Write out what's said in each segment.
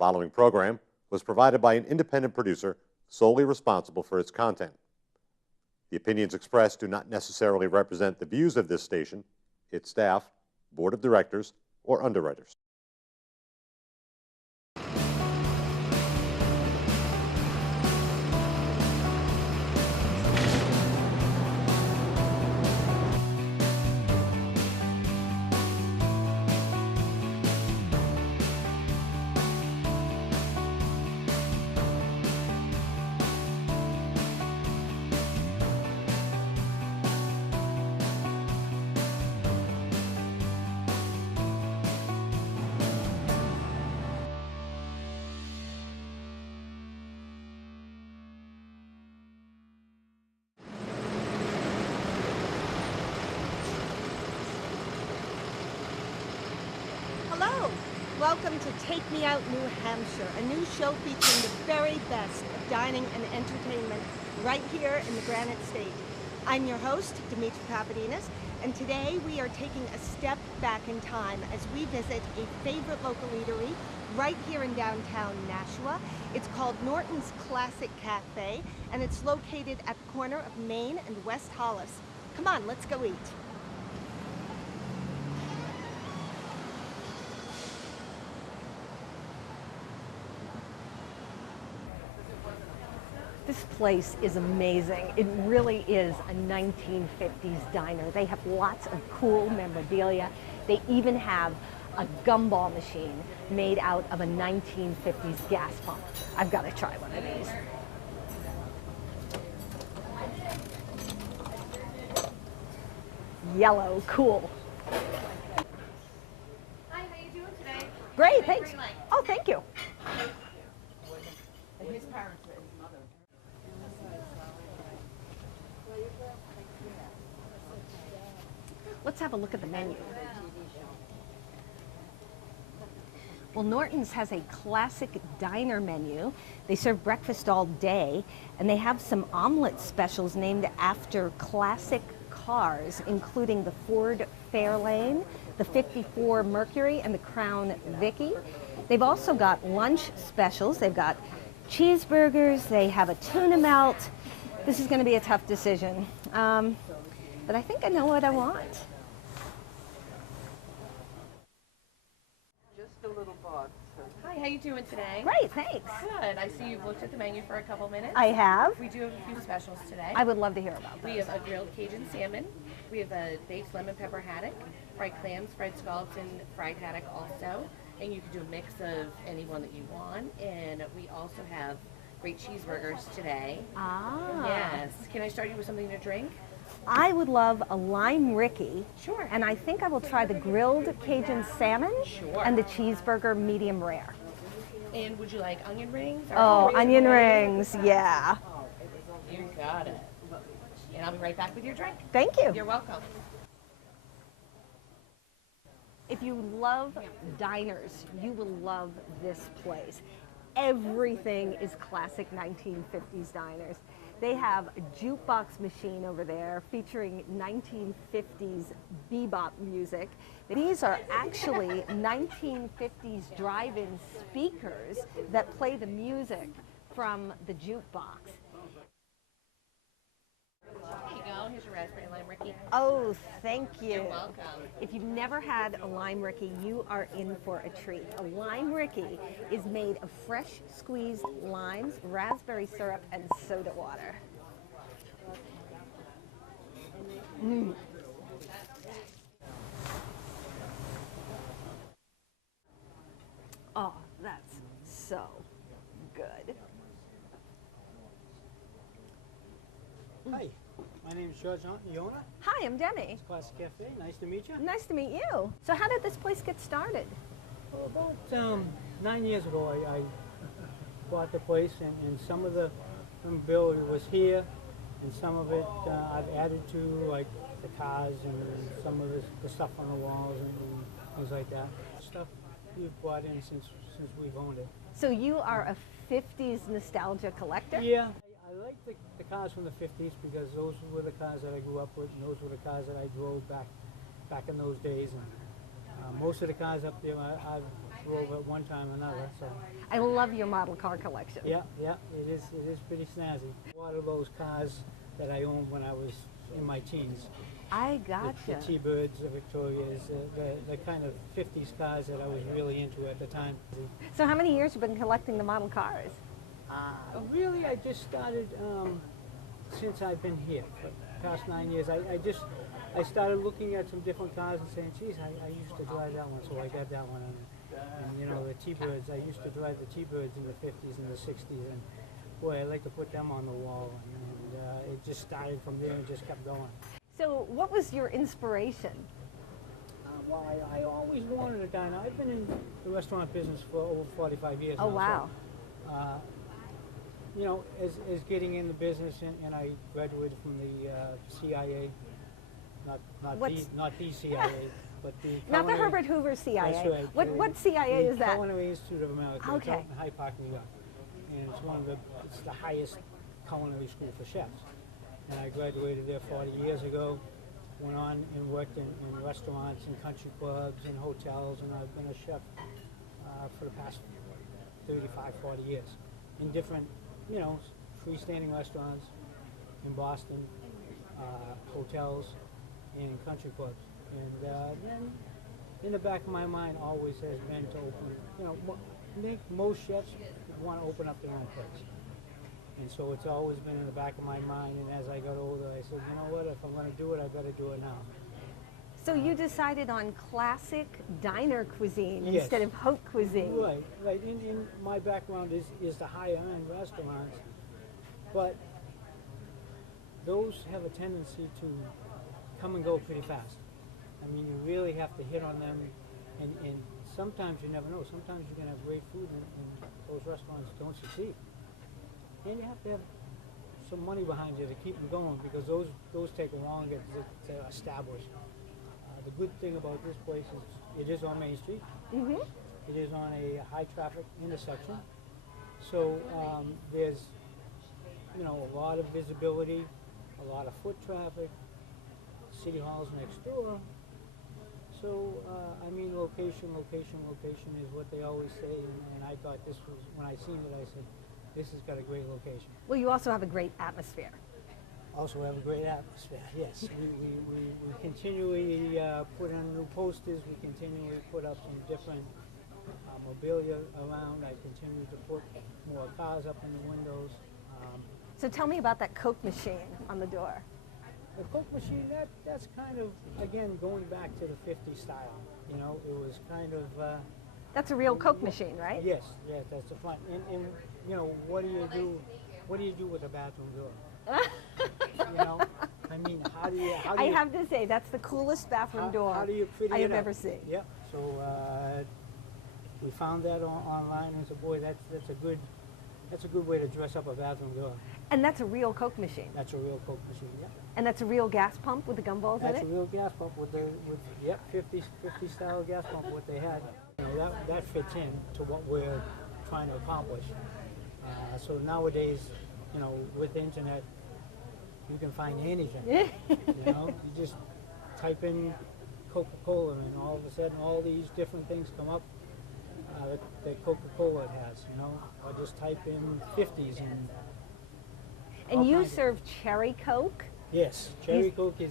following program was provided by an independent producer solely responsible for its content. The opinions expressed do not necessarily represent the views of this station, its staff, board of directors, or underwriters. Hello, welcome to Take Me Out New Hampshire, a new show featuring the very best of dining and entertainment right here in the Granite State. I'm your host, Demitra Papadinis, and today we are taking a step back in time as we visit a favorite local eatery right here in downtown Nashua. It's called Norton's Classic Cafe, and it's located at the corner of Main and West Hollis. Come on, let's go eat. This place is amazing. It really is a 1950s diner. They have lots of cool memorabilia. They even have a gumball machine made out of a 1950s gas pump. I've got to try one of these. Yellow, cool. Hi, how you doing today? Great, thanks. Oh, thank you. His parents were his mother. Let's have a look at the menu. Well, Norton's has a classic diner menu. They serve breakfast all day, and they have some omelet specials named after classic cars, including the Ford Fairlane, the 54 Mercury, and the Crown Vicky. They've also got lunch specials. They've got cheeseburgers, they have a tuna melt. This is going to be a tough decision, but I think I know what I want. Just a little box. Hi, how you doing today? Great, thanks. Good. I see you've looked at the menu for a couple minutes. I have. We do have a few specials today. I would love to hear about We those. have a grilled Cajun salmon. We have a baked lemon pepper haddock, fried clams, fried scallops, and fried haddock also. And you can do a mix of any one that you want. And we also have great cheeseburgers today. Ah. Yes. Can I start you with something to drink? I would love a lime Ricky. Sure. And I think I will try the grilled Cajun salmon Sure. and the cheeseburger medium rare. And would you like onion rings? Or Oh, onion rings, yeah. You got it. And I'll be right back with your drink. Thank you. You're welcome. If you love diners, you will love this place. Everything is classic 1950s diners. They have a jukebox machine over there featuring 1950s bebop music. These are actually 1950s drive-in speakers that play the music from the jukebox. Here you go. Here's your raspberry lime Ricky. Oh, thank you. You're welcome. If you've never had a lime Ricky, you are in for a treat. A lime Ricky is made of fresh squeezed limes, raspberry syrup, and soda water. Mm. Oh, that's so good. Hi, my name is George Norton. Hi, I'm Demi. It's Classic Cafe. Nice to meet you. Nice to meet you. So how did this place get started? Well, about 9 years ago, I bought the place, and some of the memorabilia was here, and some of it I've added to, like the cars and some of the stuff on the walls and things like that. Stuff we've brought in since we've owned it. So you are a 50s nostalgia collector? Yeah, I like the cars from the 50s because those were the cars that I grew up with, and those were the cars that I drove back in those days. And most of the cars up there I've drove at one time or another. So I love your model car collection. yeah, it is pretty snazzy. A lot of those cars that I owned when I was in my teens. I The gotcha. T-Birds, the Victorias, the kind of 50s cars that I was really into at the time. So how many years have you been collecting the model cars? Really, I just started since I've been here for the past 9 years. I started looking at some different cars and saying, geez, I used to drive that one, so I got that one. And you know, the T-Birds, I used to drive the T-Birds in the 50s and the 60s, and boy, I like to put them on the wall. And it just started from there and just kept going. So what was your inspiration? Well, I always wanted a diner. I've been in the restaurant business for over 45 years Oh, now. wow. So, you know, as getting in the business, and I graduated from the CIA, not the CIA, but the Not the Culinary- Herbert Hoover CIA. That's right. What CIA is The that? Culinary Institute of America. It's Okay. out in Hyde Park, New York, and it's the highest culinary school for chefs. And I graduated there 40 years ago. Went on and worked in restaurants and country clubs and hotels, and I've been a chef for the past 35, 40 years in different, you know, freestanding restaurants in Boston, hotels, and country clubs. And then in the back of my mind always has been to open, you know, I think most chefs want to open up their own place. And so it's always been in the back of my mind, and as I got older, I said, you know what, if I'm going to do it, I better do it now. So you decided on classic diner cuisine Yes. instead of haute cuisine. Right. In my background is the higher-end restaurants, but those have a tendency to come and go pretty fast. I mean, you really have to hit on them, and sometimes you never know. Sometimes you can have great food, and those restaurants don't succeed. And you have to have some money behind you to keep them going, because those take longer to establish. The good thing about this place is it is on Main Street. Mm-hmm. It is on a high traffic intersection. So there's, you know, a lot of visibility, a lot of foot traffic. City Hall's next door. So, I mean, location is what they always say, and I thought this was, when I seen it, I said, this has got a great location. Well, you also have a great atmosphere. Also have a great atmosphere, yes. We continually put on new posters, we continually put up some different mobilia around. I continue to put more cars up in the windows. So tell me about that Coke machine on the door. The Coke machine, that's kind of, again, going back to the 50s style. You know, it was kind of... That's a real Coke machine, right? Yes, that's the front. And you know, what do you do with a bathroom door? You know, I mean, how do you I have to say, that's the coolest bathroom door how do you pretty I it have up? ever seen. Yep. So we found that online and said, boy, that's a good way to dress up a bathroom door. And that's a real Coke machine. That's a real Coke machine. Yep. And that's a real gas pump with the gumballs in That's it? a real gas pump with 50 style gas pump, what they had. You know, that fits in to what we're trying to accomplish. So nowadays, you know, with the internet, you can find anything. You know, you just type in Coca-Cola, and all of a sudden, all these different things come up that Coca-Cola has. You know, or just type in 50s and. And you serve cherry Coke, Yes, cherry Coke is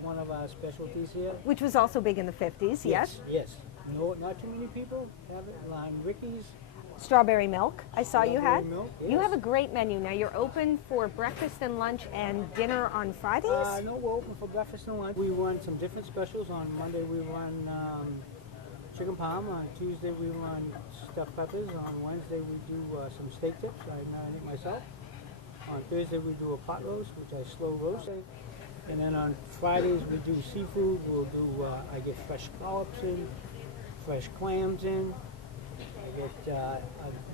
one of our specialties here. which was also big in the 50s, yes? Yes. No, not too many people have it. Lime Ricky's. Strawberry milk, I saw you had. Strawberry milk, You yes. have a great menu. Now you're open for breakfast and lunch and dinner on Fridays? No, we're open for breakfast and lunch. We run some different specials. On Monday we run chicken parm. On Tuesday we run stuffed peppers. On Wednesday we do some steak tips. I marinate myself. On Thursday we do a pot roast, which I slow roast. And then on Fridays we do seafood. We'll do, I get fresh scallops in, fresh clams in. I'm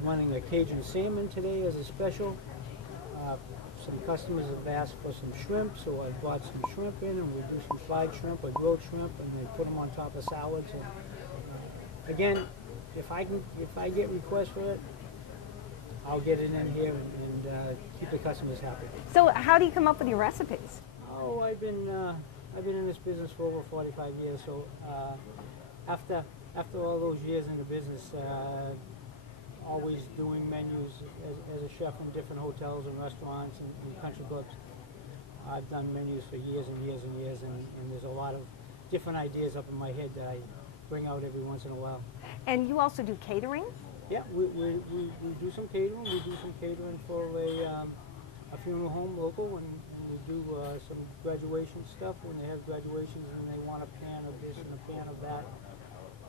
running a Cajun salmon today as a special. Some customers have asked for some shrimp, so I bought some shrimp in, and we do some fried shrimp or grilled shrimp, and they put them on top of salads. And, again, if I get requests for it, I'll get it in here and keep the customers happy. So how do you come up with your recipes? Oh, I've been in this business for over 45 years. So after after all those years in the business, always doing menus as a chef in different hotels and restaurants and country clubs. I've done menus for years and years and years, and there's a lot of different ideas up in my head that I bring out every once in a while. And you also do catering? Yeah, we do some catering. We do some catering for a funeral home local, and we do some graduation stuff when they have graduations and they want a pan of this and a pan of that.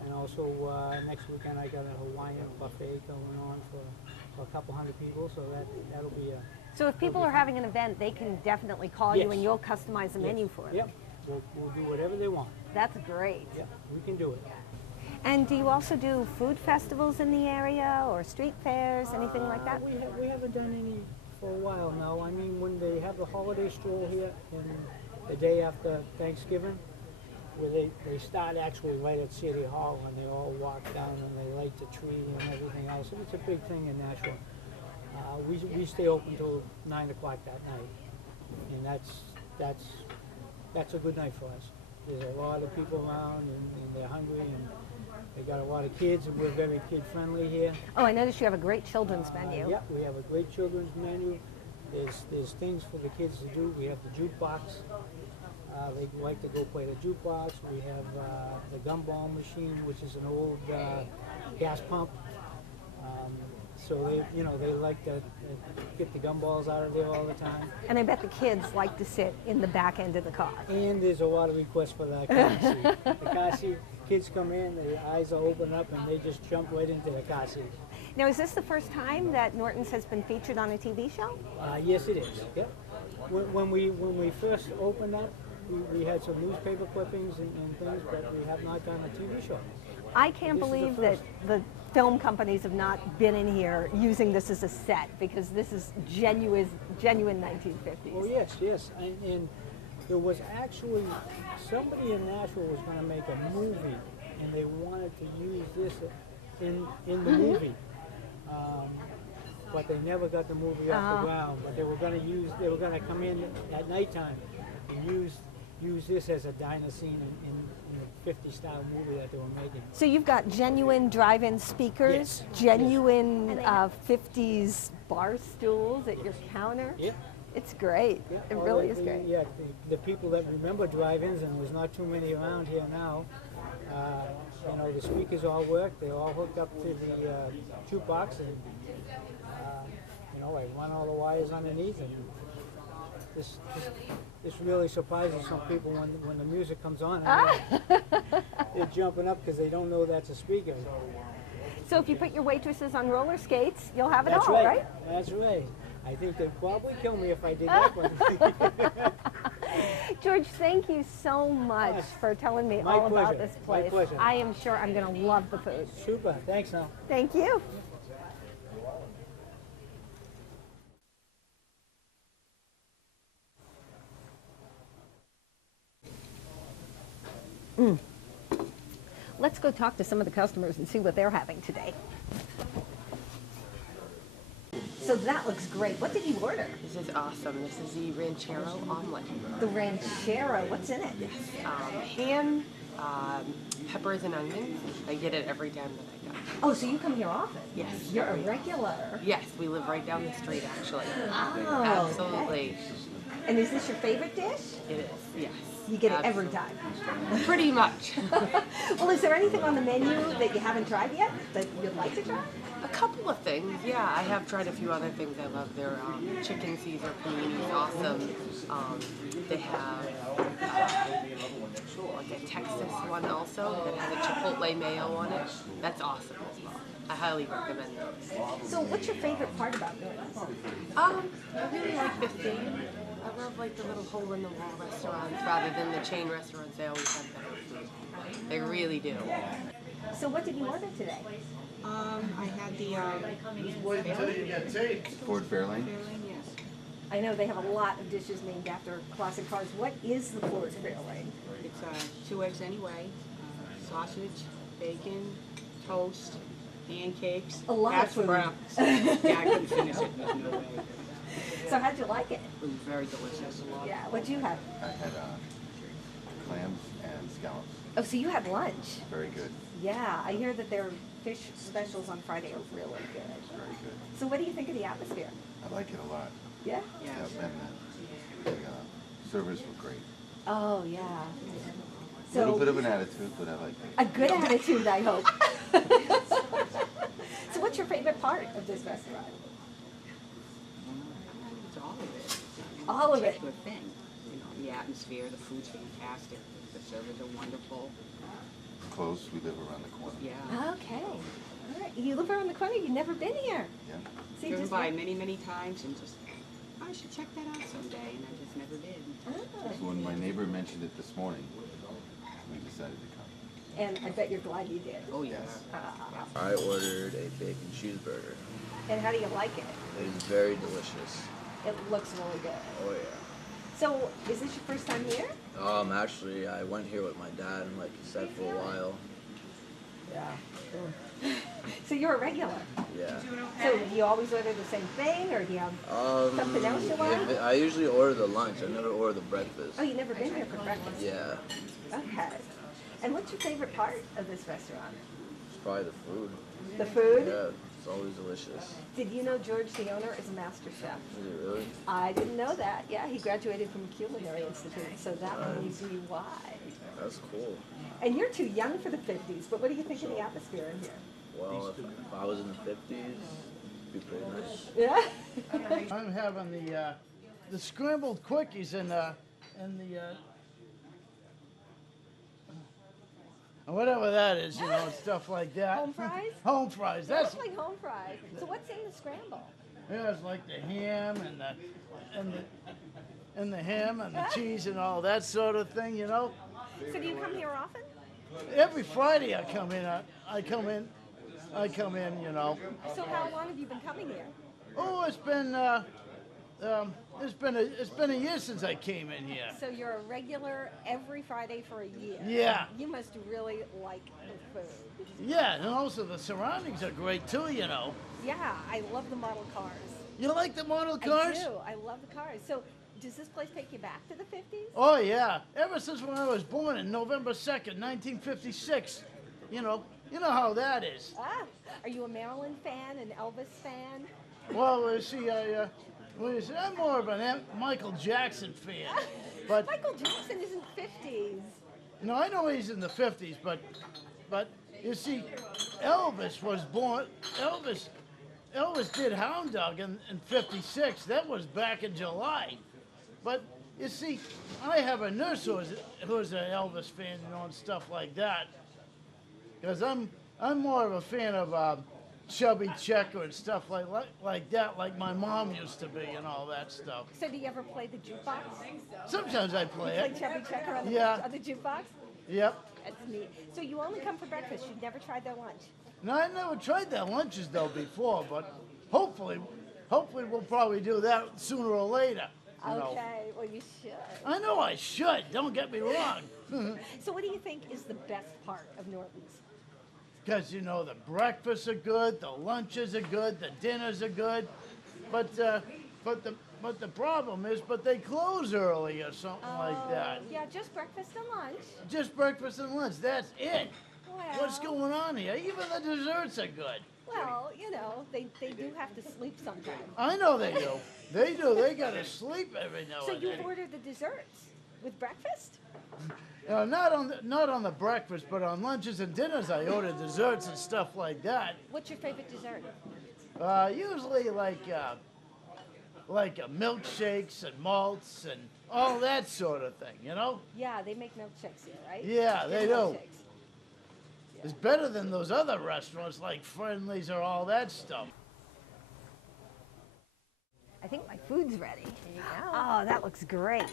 And also next weekend I got a Hawaiian buffet going on for a couple hundred people, so that'll be a... So if people are having an event, they can definitely call you and you'll customize the menu for them? Yep, we'll do whatever they want. That's great. Yep, we can do it. And do you also do food festivals in the area or street fairs, anything like that? We haven't done any for a while now. I mean, when they have the holiday stroll here and the day after Thanksgiving, where they start actually right at City Hall and they all walk down and they light the tree and everything else. And it's a big thing in Nashua. We stay open till 9 o'clock that night, and that's a good night for us. There's a lot of people around and they're hungry and they got a lot of kids, and we're very kid-friendly here. Oh, I noticed you have a great children's menu. Yeah, we have a great children's menu. There's things for the kids to do. We have the jukebox. They like to go play the jukebox. We have the gumball machine, which is an old gas pump. So they like to get the gumballs out of there all the time. And I bet the kids like to sit in the back end of the car. And there's a lot of requests for that car seat. The car seat, kids come in, their eyes are open up, and they just jump right into the car seat. Now, is this the first time that Norton's has been featured on a TV show? Yes, it is. Yep. When we first opened up, we had some newspaper clippings and things, but we have not done a TV show. I can't believe that the film companies have not been in here using this as a set, because this is genuine 1950s. Oh yes, and there was actually somebody in Nashua was going to make a movie, and they wanted to use this in the movie, but they never got the movie off the ground. But they were going to come in at nighttime and use this as a diner scene in the 50 style movie that they were making. So you've got genuine drive-in speakers, yes. genuine 50s bar stools at your counter. Yeah. It's great. Yeah, it really is great. Yeah, the people that remember drive-ins, and there's not too many around here now, the speakers all work. They're all hooked up to the jukebox, and I run all the wires underneath, and this really surprises some people when the music comes on. They're jumping up because they don't know that's a speaker. So if you put your waitresses on roller skates, you'll have it That's all, right? That's right. I think they'd probably kill me if I did that one. George, thank you so much for telling me all about this place. My pleasure. I am sure I'm going to love the food. Super. Thanks, Nell. Thank you. Let's go talk to some of the customers and see what they're having today. So that looks great. What did you order? This is awesome. This is the Ranchero omelet. The Ranchero. What's in it? Ham, peppers, and onions. I get it every time that I go. Oh, so you come here often? Yes. You're a regular. Yes, we live right down the street, actually. Oh, Absolutely. Okay. And is this your favorite dish? It is, yes. You get it Absolutely. every time. Pretty much. Well, is there anything on the menu that you haven't tried yet that you'd like to try? A couple of things, yeah. I have tried a few other things I love. Their chicken Caesar panini is awesome. They have like a Texas one also that has a chipotle mayo on it. That's awesome as well. I highly recommend those. So what's your favorite part about Norton's? I really like the theme. I love like the little hole-in-the-wall restaurants rather than the chain restaurants. They always have better food. They really do. So what did you order today? I had the Ford Fairlane. Yes. I know they have a lot of dishes named after classic cars. What is the Ford Fairlane? It's 2 eggs anyway, sausage, bacon, toast, pancakes, A lot of hash food. browns. Yeah, I couldn't finish it. There's no way. So how'd you like it? It was very delicious. Yeah. What'd you have? I had clams and scallops. Oh, so you had lunch. Very good. Yeah, I hear that their fish specials on Friday are really good. Very good. So what do you think of the atmosphere? I like it a lot. Yeah? Yeah, and the servers were great. Oh, yeah. A little So, bit of an attitude, but I like it. a good attitude, I hope. So what's your favorite part of this restaurant? It's all of it. All of it. Particular thing. You know, the atmosphere, the food's fantastic, the servers are wonderful. Close, we live around the corner. Yeah. Okay. All right. You live around the corner. You've never been here. Yeah. So you Driven just by many, many times and just, I should check that out someday, and I just never did. So when my neighbor mentioned it this morning, we decided to come. And I bet you're glad you did. Oh, yes. I ordered a bacon cheeseburger. And how do you like it? It is very delicious. It looks really good. Oh yeah. So, is this your first time here? Actually, I went here with my dad, and like you said, for a while. Yeah. So you're a regular. Yeah. So do you always order the same thing, or do you have something else you want? I usually order the lunch. I never order the breakfast. Oh, you've never been here for breakfast? Yeah. Okay. And what's your favorite part of this restaurant? It's probably the food. The food? Yeah, it's always delicious. Did you know George, the owner, is a master chef? Is it really? I didn't know that. Yeah, he graduated from Culinary Institute, so that may be why. That's cool. And you're too young for the 50s, but what do you think of the atmosphere in here? Well, if I was in the 50s, it'd be pretty nice. Yeah? I'm having the scrambled quickies and the whatever that is, you know, and stuff like that. Home fries? Home fries. That That's looks like home fries. So what's in the scramble? yeah, it's like the ham and the ham and the cheese and all that sort of thing, you know. So do you come here often? Every Friday I come in. I come in, you know. So how long have you been coming here? Oh, it's been a year since I came in here. So you're a regular every Friday for a year. Yeah. You must really like the food. Yeah, and also the surroundings are great too, you know. Yeah, I love the model cars. You like the model cars? I do. I love the cars. So does this place take you back to the 50s? Oh yeah, ever since when I was born in November 2nd, 1956. You know how that is. Ah, are you a Marilyn fan, an Elvis fan? Well, see, I'm more of an Michael Jackson fan. But Michael Jackson isn't 50s. no, I know he's in the 50s, but you see, Elvis was born. Elvis did Hound Dog in 56. That was back in July. But you see, I have a nurse who's an Elvis fan, you know, and stuff like that. Because I'm more of a fan of Chubby Checker and stuff like that, like my mom used to be and all that stuff. So do you ever play the jukebox? Sometimes I play Play it. Chubby Checker on the, Yeah. on the jukebox? Yep. That's neat. So you only come for breakfast. You've never tried their lunch? No, I never tried their lunches though before, but hopefully we'll probably do that sooner or later. You know. Okay, well you should. I know I should. Don't get me wrong. So what do you think is the best part of Norton's? Because, you know, the breakfasts are good, the lunches are good, the dinners are good, but the problem is, they close early or something like that. Yeah, just breakfast and lunch. Just breakfast and lunch, that's it. Well, What's going on here? Even the desserts are good. Well, you know, they do have to sleep sometimes. I know they do. They do. They gotta sleep every now So and you then. ordered the desserts with breakfast? Not on the breakfast, but on lunches and dinners, I order desserts and stuff like that. What's your favorite dessert? Usually like milkshakes and malts and all that sort of thing, you know? Yeah, they make milkshakes here, right? Yeah, they Good do. milkshakes. It's better than those other restaurants like Friendly's or all that stuff. I think my food's ready. There you go. Oh, that looks great.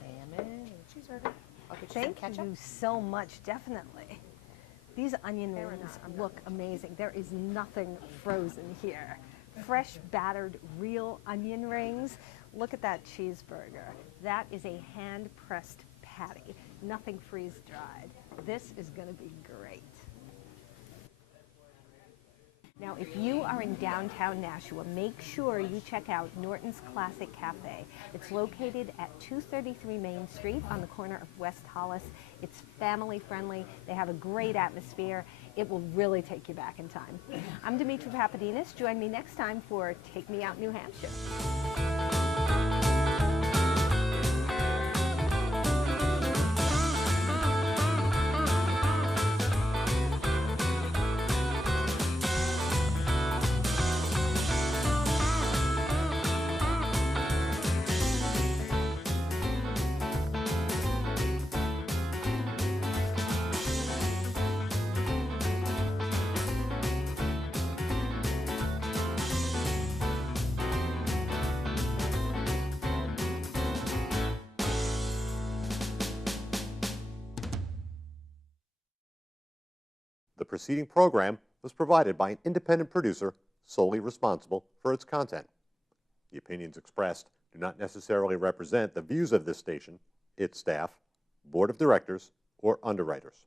Salmon and cheeseburger. I'll get you some Thank ketchup. you so much, definitely. These onion rings look amazing. There is nothing frozen here. Fresh, battered, real onion rings. Look at that cheeseburger. That is a hand-pressed patty, nothing freeze-dried. This is going to be great. Now, if you are in downtown Nashua, make sure you check out Norton's Classic Cafe. It's located at 233 Main Street on the corner of West Hollis. It's family friendly. They have a great atmosphere. It will really take you back in time. I'm Demitra Papadinis. Join me next time for Take Me Out New Hampshire. The preceding program was provided by an independent producer solely responsible for its content. The opinions expressed do not necessarily represent the views of this station, its staff, board of directors, or underwriters.